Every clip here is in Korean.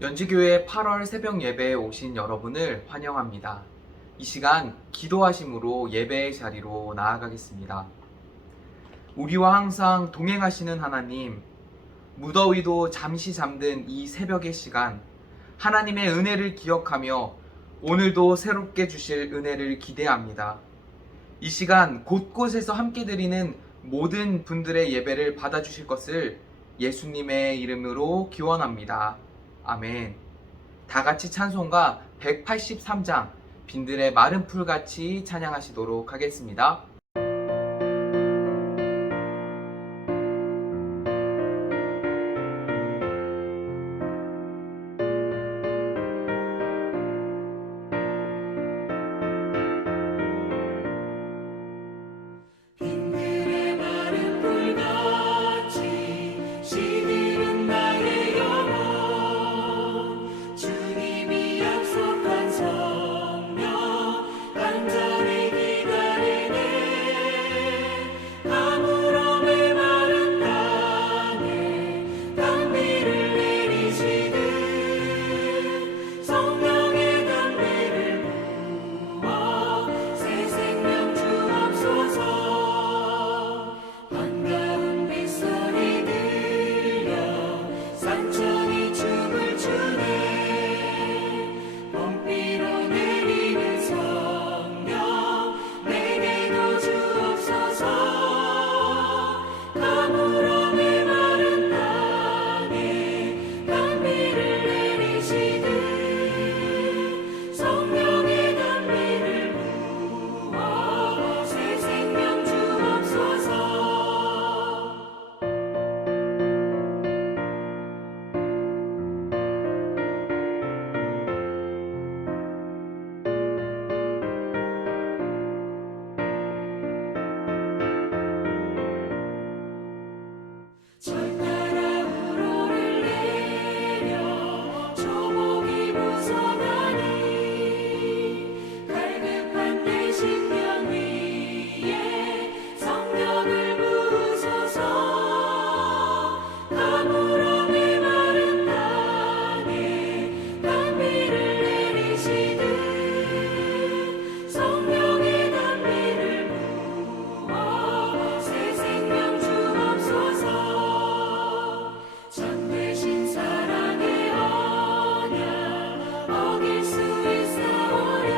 연지교회 8월 새벽 예배에 오신 여러분을 환영합니다. 이 시간 기도하심으로 예배의 자리로 나아가겠습니다. 우리와 항상 동행하시는 하나님, 무더위도 잠시 잠든 이 새벽의 시간, 하나님의 은혜를 기억하며 오늘도 새롭게 주실 은혜를 기대합니다. 이 시간 곳곳에서 함께 드리는 모든 분들의 예배를 받아주실 것을 예수님의 이름으로 기원합니다. 아멘. 다 같이 찬송가 183장 빈들의 마른 풀같이 찬양하시도록 하겠습니다. 빈들의 마른 풀같이 시들은 나의 영혼 주님이 약속한 성령 간절히 기다리네 가물어 메마른 땅에 단비를 내리시듯 성령의 단비를 부어 새 생명 주옵소서 한가운 빗소리 들려 산천이 춤을 추네 봄비로 내리는 성령 내게도 주옵소서 가물어 메마른 땅에 단비를 내리시듯 성령의 단비를 부어 새 생명 주옵소서 절 따라 우로를 내려 조목이 묻어나니 갈급한 내 심령 위에 성령을 부으소서 가물어 메마른 땅에 단비를 내리시듯 성령의 단비를 부어 새 생명 주옵소서 참되신 사랑의 언약 어길 수 있사오랴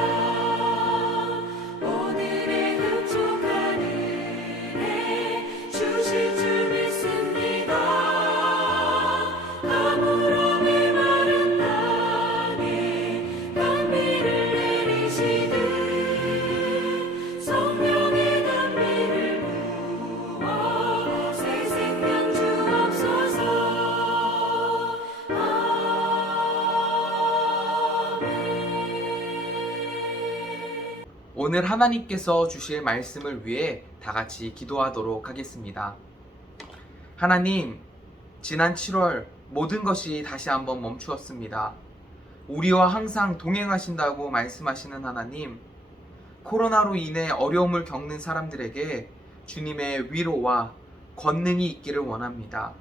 오늘의 흡족한 은혜 주실 줄 믿습니다 가물어 메마른 땅에 단비를 내리시듯 성령의 단비를 부어 새 생명 주옵소서 오늘 하나님께서 주실 말씀을 위해 다 같이 기도하도록 하겠습니다. 하나님, 지난 7월 모든 것이 다시 한번 멈추었습니다. 우리와 항상 동행하신다고 말씀하시는 하나님, 코로나로 인해 어려움을 겪는 사람들에게 주님의 위로와 권능이 있기를 원합니다.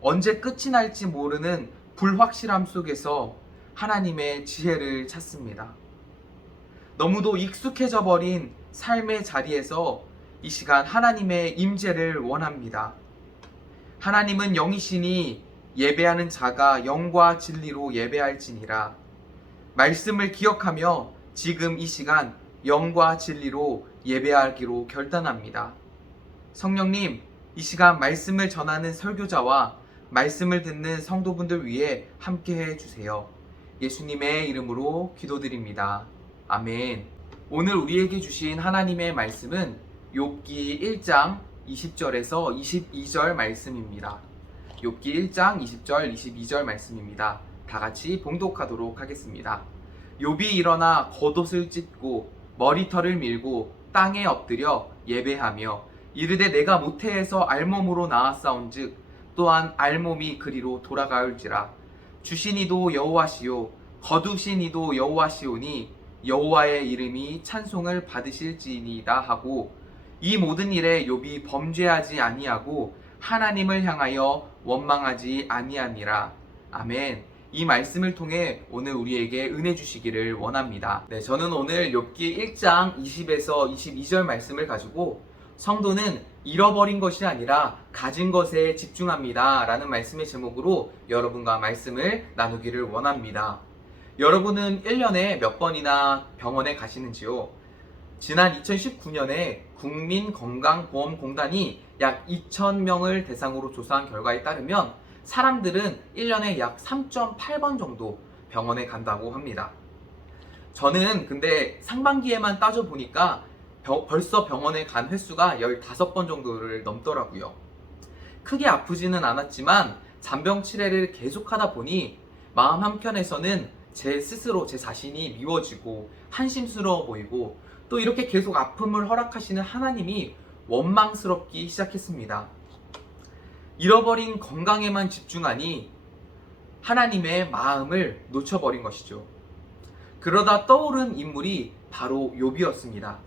언제 끝이 날지 모르는 불확실함 속에서 하나님의 지혜를 찾습니다. 너무도 익숙해져 버린 삶의 자리에서 이 시간 하나님의 임재를 원합니다. 하나님은 영이시니 예배하는 자가 영과 진리로 예배할지니라. 말씀을 기억하며 지금 이 시간 영과 진리로 예배하기로 결단합니다. 성령님, 이 시간 말씀을 전하는 설교자와 말씀을 듣는 성도분들 위해 함께해 주세요. 예수님의 이름으로 기도드립니다. 아멘. 오늘 우리에게 주신 하나님의 말씀은 욥기 1장 20절에서 22절 말씀입니다. 욥기 1장 20절 22절 말씀입니다. 다 같이 봉독하도록 하겠습니다. 욥이 일어나 겉옷을 찢고 머리털을 밀고 땅에 엎드려 예배하며 이르되 내가 모태에서 알몸으로 나았사온즉 또한 알몸이 그리로 돌아가올지라. 주신 이도 여호와시요 거두신 이도 여호와시오니 여호와의 이름이 찬송을 받으실지니이다 하고 이 모든 일에 욥이 범죄하지 아니하고 하나님을 향하여 원망하지 아니하니라. 아멘. 이 말씀을 통해 오늘 우리에게 은혜 주시기를 원합니다. 네, 저는 오늘 욥기 1장 20에서 22절 말씀을 가지고 성도는 잃어버린 것이 아니라 가진 것에 집중합니다 라는 말씀의 제목으로 여러분과 말씀을 나누기를 원합니다. 여러분은 1년에 몇 번이나 병원에 가시는지요? 지난 2019년에 국민건강보험공단이 약 2,000명을 대상으로 조사한 결과에 따르면 사람들은 1년에 약 3.8번 정도 병원에 간다고 합니다. 저는 근데 상반기에만 따져보니까 벌써 병원에 간 횟수가 15번 정도를 넘더라고요. 크게 아프지는 않았지만 잔병 치레를 계속하다 보니 마음 한켠에서는 제 스스로 제 자신이 미워지고 한심스러워 보이고 또 이렇게 계속 아픔을 허락하시는 하나님이 원망스럽기 시작했습니다. 잃어버린 건강에만 집중하니 하나님의 마음을 놓쳐버린 것이죠. 그러다 떠오른 인물이 바로 욥이었습니다.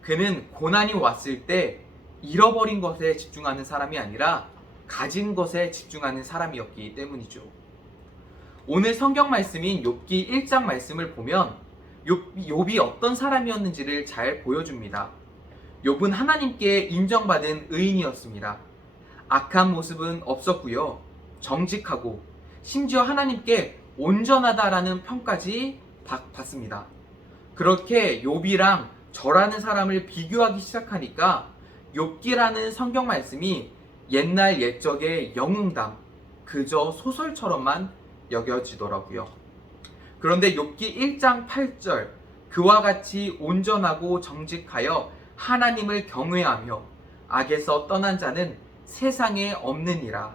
그는 고난이 왔을 때 잃어버린 것에 집중하는 사람이 아니라 가진 것에 집중하는 사람이었기 때문이죠. 오늘 성경 말씀인 욥기 1장 말씀을 보면 욥이 어떤 사람이었는지를 잘 보여줍니다. 욥은 하나님께 인정받은 의인이었습니다. 악한 모습은 없었고요. 정직하고 심지어 하나님께 온전하다라는 평까지 받습니다. 그렇게 욥이랑 저라는 사람을 비교하기 시작하니까 욥기라는 성경 말씀이 옛날 옛적의 영웅담, 그저 소설처럼만 여겨지더라고요. 그런데 욥기 1장 8절, 그와 같이 온전하고 정직하여 하나님을 경외하며 악에서 떠난 자는 세상에 없느니라.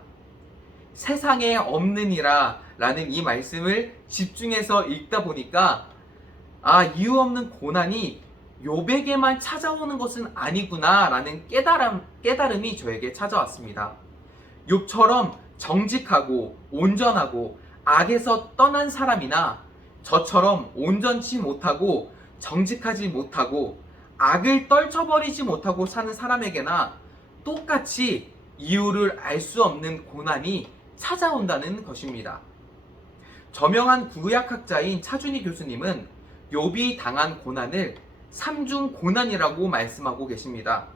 세상에 없느니라 라는 이 말씀을 집중해서 읽다 보니까 이유 없는 고난이 욥에게만 찾아오는 것은 아니구나 라는 깨달음이 저에게 찾아왔습니다. 욥처럼 정직하고 온전하고 악에서 떠난 사람이나 저처럼 온전치 못하고 정직하지 못하고 악을 떨쳐버리지 못하고 사는 사람에게나 똑같이 이유를 알 수 없는 고난이 찾아온다는 것입니다. 저명한 구약학자인 차준희 교수님은 욥이 당한 고난을 삼중 고난이라고 말씀하고 계십니다.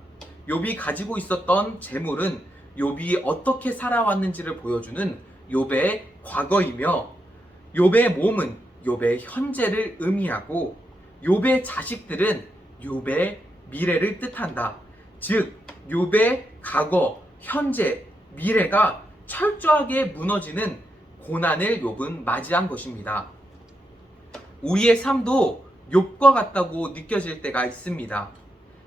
욥이 가지고 있었던 재물은 욥이 어떻게 살아왔는지를 보여주는 욥의 과거이며, 욥의 몸은 욥의 현재를 의미하고, 욥의 자식들은 욥의 미래를 뜻한다. 즉 욥의 과거, 현재, 미래가 철저하게 무너지는 고난을 욥은 맞이한 것입니다. 우리의 삶도 욥과 같다고 느껴질 때가 있습니다.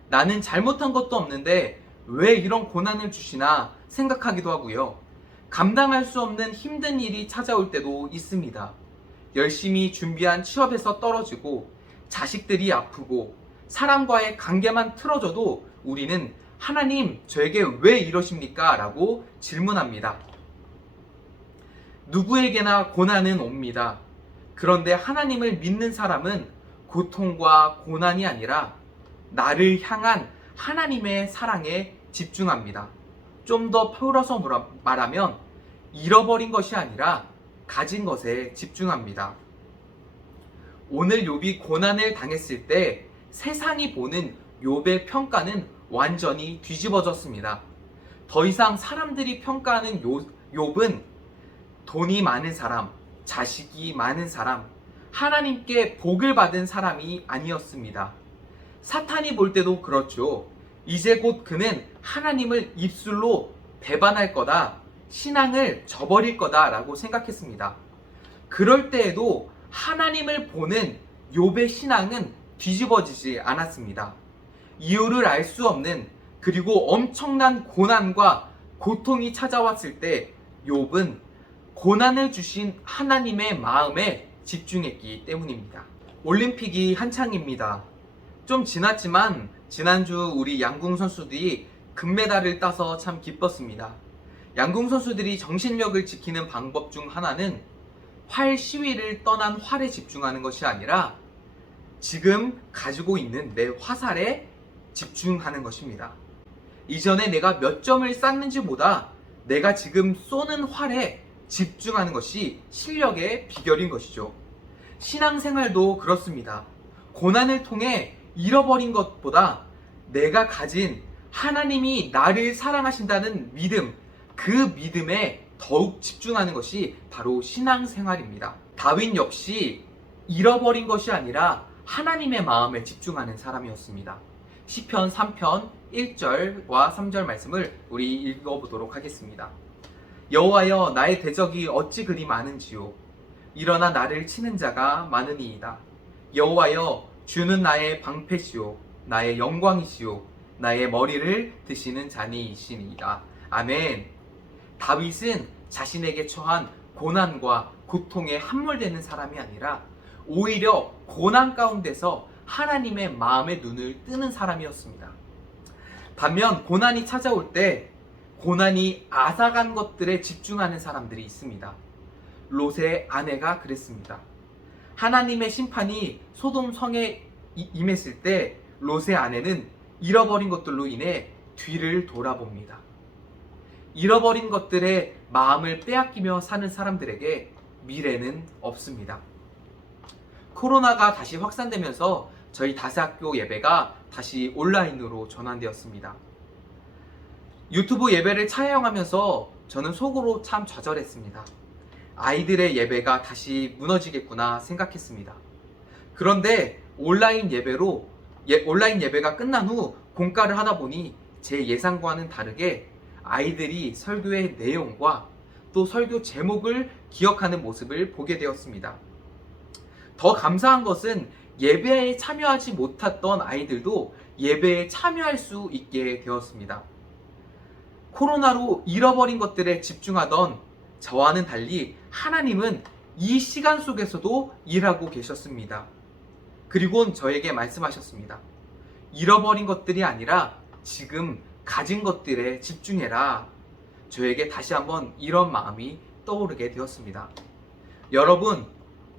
나는 잘못한 것도 없는데 왜 이런 고난을 주시나 생각하기도 하고요. 감당할 수 없는 힘든 일이 찾아올 때도 있습니다. 열심히 준비한 취업에서 떨어지고 자식들이 아프고 사람과의 관계만 틀어져도 우리는 하나님, 저에게 왜 이러십니까? 라고 질문합니다. 누구에게나 고난은 옵니다. 그런데 하나님을 믿는 사람은 고통과 고난이 아니라 나를 향한 하나님의 사랑에 집중합니다. 좀 더 풀어서 말하면 잃어버린 것이 아니라 가진 것에 집중합니다. 오늘 욥이 고난을 당했을 때 세상이 보는 욥의 평가는 완전히 뒤집어졌습니다. 더 이상 사람들이 평가하는 욥은 돈이 많은 사람, 자식이 많은 사람, 하나님께 복을 받은 사람이 아니었습니다. 사탄이 볼 때도 그렇죠. 이제 곧 그는 하나님을 입술로 배반할 거다, 신앙을 저버릴 거다 라고 생각했습니다. 그럴 때에도 하나님을 보는 욥의 신앙은 뒤집어지지 않았습니다. 이유를 알 수 없는, 그리고 엄청난 고난과 고통이 찾아왔을 때 욥은 고난을 주신 하나님의 마음에 집중했기 때문입니다. 올림픽이 한창입니다. 좀 지났지만 지난주 우리 양궁 선수들이 금메달을 따서 참 기뻤습니다. 양궁 선수들이 정신력을 지키는 방법 중 하나는 활 시위를 떠난 활에 집중하는 것이 아니라 지금 가지고 있는 내 화살에 집중하는 것입니다. 이전에 내가 몇 점을 쐈는지 보다 내가 지금 쏘는 활에 집중하는 것이 실력의 비결인 것이죠. 신앙생활도 그렇습니다. 고난을 통해 잃어버린 것보다 내가 가진 하나님이 나를 사랑하신다는 믿음, 그 믿음에 더욱 집중하는 것이 바로 신앙생활입니다. 다윈 역시 잃어버린 것이 아니라 하나님의 마음에 집중하는 사람이었습니다. 시편 3편 1절과 3절 말씀을 우리 읽어보도록 하겠습니다. 여호와여, 나의 대적이 어찌 그리 많은지요. 일어나 나를 치는 자가 많으니이다. 여호와여, 주는 나의 방패시요 나의 영광이시요 나의 머리를 드시는 자니이시니이다. 아멘. 다윗은 자신에게 처한 고난과 고통에 함몰되는 사람이 아니라 오히려 고난 가운데서 하나님의 마음의 눈을 뜨는 사람이었습니다. 반면 고난이 찾아올 때 고난이 앗아간 것들에 집중하는 사람들이 있습니다. 롯의 아내가 그랬습니다. 하나님의 심판이 소돔 성에 임했을 때 롯의 아내는 잃어버린 것들로 인해 뒤를 돌아봅니다. 잃어버린 것들에 마음을 빼앗기며 사는 사람들에게 미래는 없습니다. 코로나가 다시 확산되면서 저희 다세학교 예배가 다시 온라인으로 전환되었습니다. 유튜브 예배를 촬영하면서 저는 속으로 참 좌절했습니다. 아이들의 예배가 다시 무너지겠구나 생각했습니다. 그런데 온라인 예배가 끝난 후 공과를 하다 보니 제 예상과는 다르게 아이들이 설교의 내용과 또 설교 제목을 기억하는 모습을 보게 되었습니다. 더 감사한 것은 예배에 참여하지 못했던 아이들도 예배에 참여할 수 있게 되었습니다. 코로나로 잃어버린 것들에 집중하던 저와는 달리 하나님은 이 시간 속에서도 일하고 계셨습니다. 그리고 저에게 말씀하셨습니다. 잃어버린 것들이 아니라 지금 가진 것들에 집중해라. 저에게 다시 한번 이런 마음이 떠오르게 되었습니다. 여러분,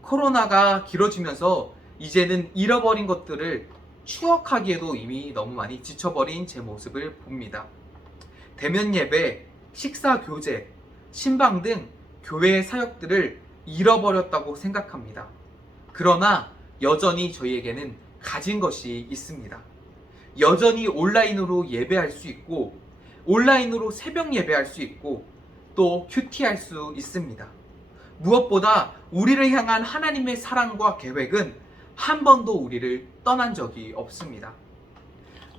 코로나가 길어지면서 이제는 잃어버린 것들을 추억하기에도 이미 너무 많이 지쳐버린 제 모습을 봅니다. 대면 예배, 식사 교제, 신방 등 교회의 사역들을 잃어버렸다고 생각합니다. 그러나 여전히 저희에게는 가진 것이 있습니다. 여전히 온라인으로 예배할 수 있고, 온라인으로 새벽 예배할 수 있고, 또 큐티할 수 있습니다. 무엇보다 우리를 향한 하나님의 사랑과 계획은 한 번도 우리를 떠난 적이 없습니다.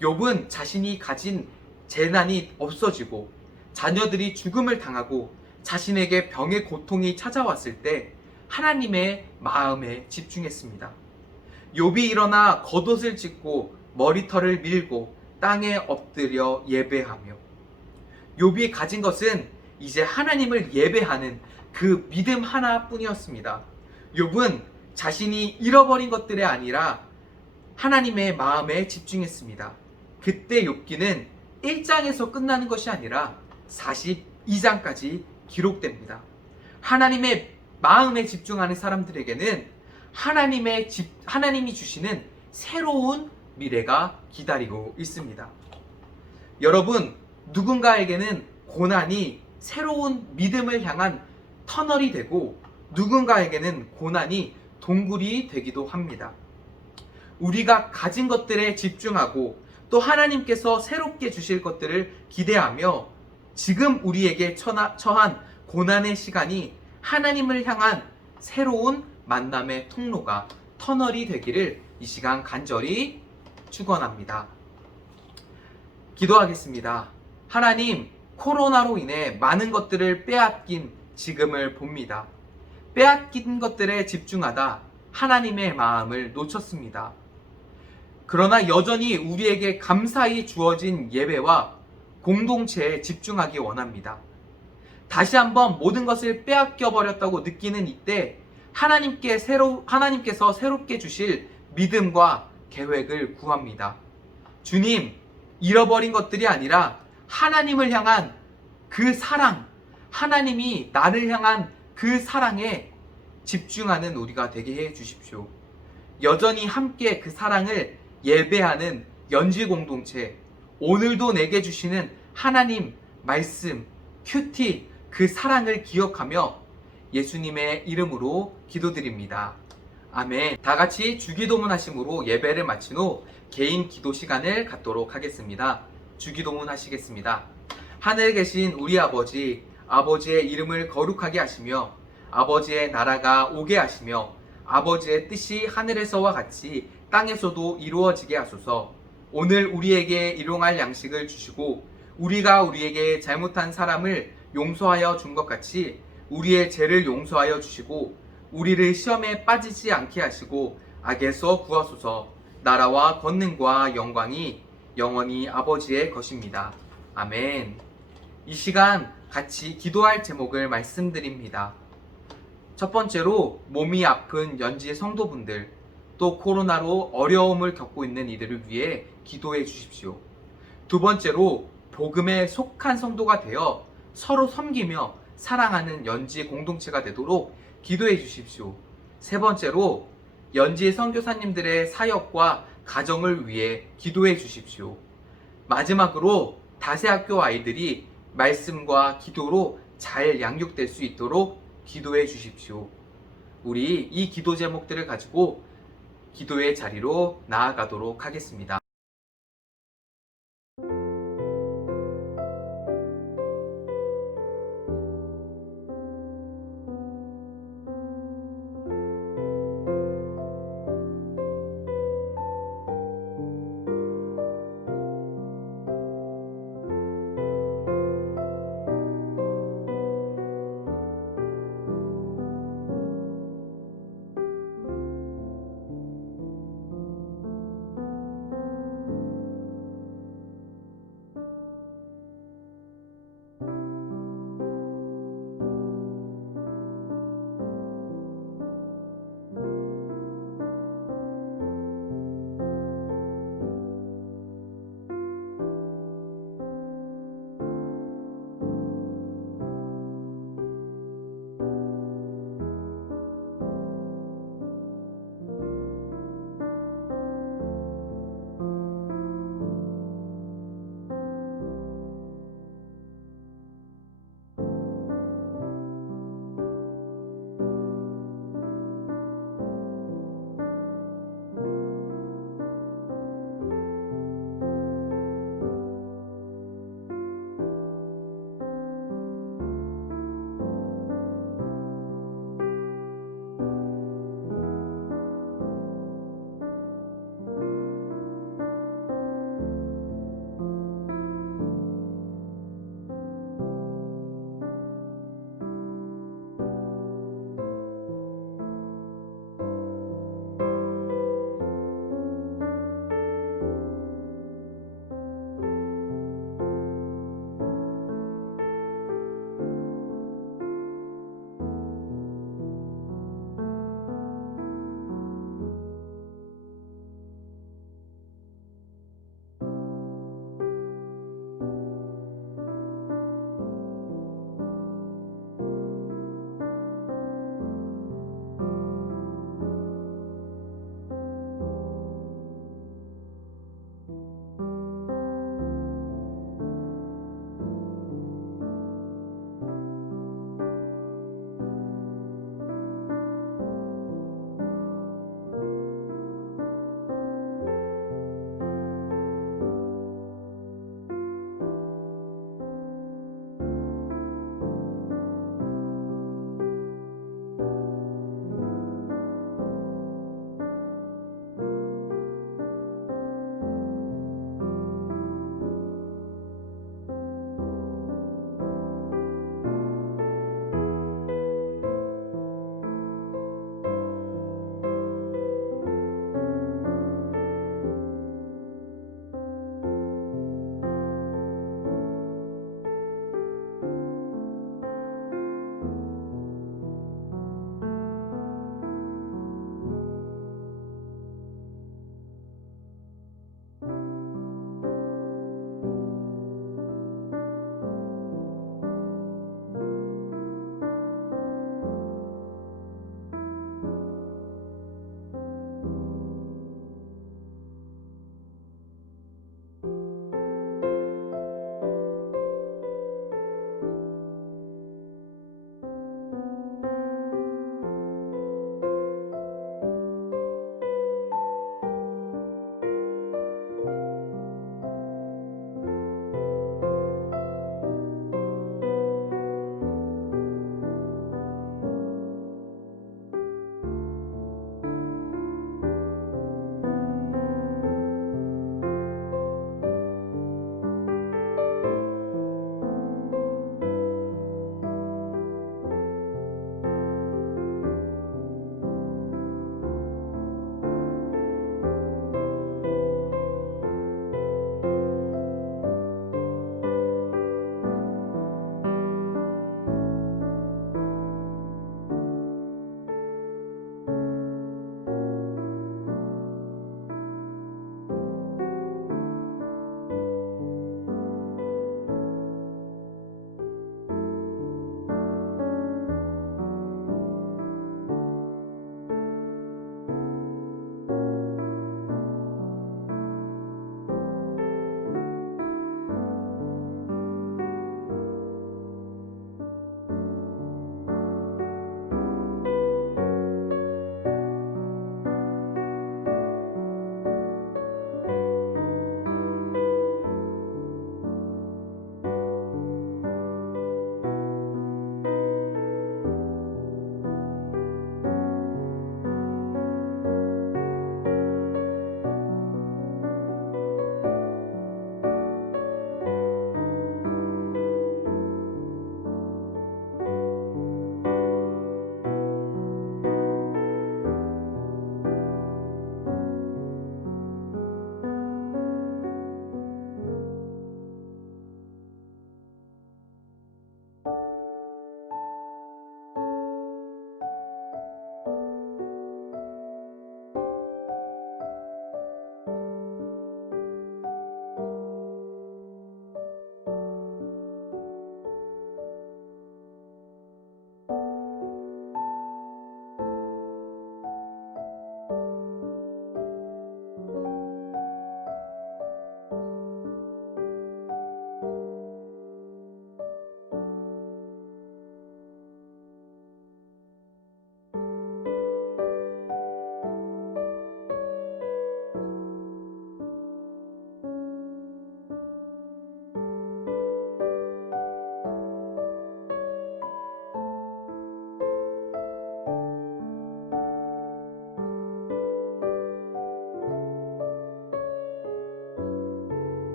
욥은 자신이 가진 재난이 없어지고 자녀들이 죽음을 당하고 자신에게 병의 고통이 찾아왔을 때 하나님의 마음에 집중했습니다. 욥이 일어나 겉옷을 찢고 머리털을 밀고 땅에 엎드려 예배하며, 욥이 가진 것은 이제 하나님을 예배하는 그 믿음 하나뿐이었습니다. 욥은 자신이 잃어버린 것들이 아니라 하나님의 마음에 집중했습니다. 그때 욥기는 1장에서 끝나는 것이 아니라 42장까지 기록됩니다. 하나님의 마음에 집중하는 사람들에게는 하나님이 주시는 새로운 미래가 기다리고 있습니다. 여러분, 누군가에게는 고난이 새로운 믿음을 향한 터널이 되고 누군가에게는 고난이 동굴이 되기도 합니다. 우리가 가진 것들에 집중하고 또 하나님께서 새롭게 주실 것들을 기대하며 지금 우리에게 처한 고난의 시간이 하나님을 향한 새로운 만남의 통로가, 터널이 되기를 이 시간 간절히 축원합니다. 기도하겠습니다. 하나님, 코로나로 인해 많은 것들을 빼앗긴 지금을 봅니다. 빼앗긴 것들에 집중하다 하나님의 마음을 놓쳤습니다. 그러나 여전히 우리에게 감사히 주어진 예배와 공동체에 집중하기 원합니다. 다시 한번 모든 것을 빼앗겨 버렸다고 느끼는 이때 하나님께서 새롭게 주실 믿음과 계획을 구합니다. 주님, 잃어버린 것들이 아니라 하나님을 향한 그 사랑, 하나님이 나를 향한 그 사랑에 집중하는 우리가 되게 해 주십시오. 여전히 함께 그 사랑을 예배하는 연지 공동체, 오늘도 내게 주시는 하나님 말씀, 큐티, 그 사랑을 기억하며 예수님의 이름으로 기도드립니다. 아멘. 다 같이 주기도문 하심으로 예배를 마친 후 개인 기도 시간을 갖도록 하겠습니다. 주기도문 하시겠습니다. 하늘에 계신 우리 아버지, 아버지의 이름을 거룩하게 하시며 아버지의 나라가 오게 하시며 아버지의 뜻이 하늘에서와 같이 땅에서도 이루어지게 하소서. 오늘 우리에게 일용할 양식을 주시고 우리가 우리에게 잘못한 사람을 용서하여 준 것 같이 우리의 죄를 용서하여 주시고 우리를 시험에 빠지지 않게 하시고 악에서 구하소서. 나라와 권능과 영광이 영원히 아버지의 것입니다. 아멘. 이 시간 같이 기도할 제목을 말씀드립니다. 첫 번째로 몸이 아픈 연지 성도분들, 또 코로나로 어려움을 겪고 있는 이들을 위해 기도해 주십시오. 두 번째로 복음에 속한 성도가 되어 서로 섬기며 사랑하는 연지 공동체가 되도록 기도해 주십시오. 세 번째로 연지 선교사님들의 사역과 가정을 위해 기도해 주십시오. 마지막으로 다세학교 아이들이 말씀과 기도로 잘 양육될 수 있도록 기도해 주십시오. 우리 이 기도 제목들을 가지고 기도의 자리로 나아가도록 하겠습니다.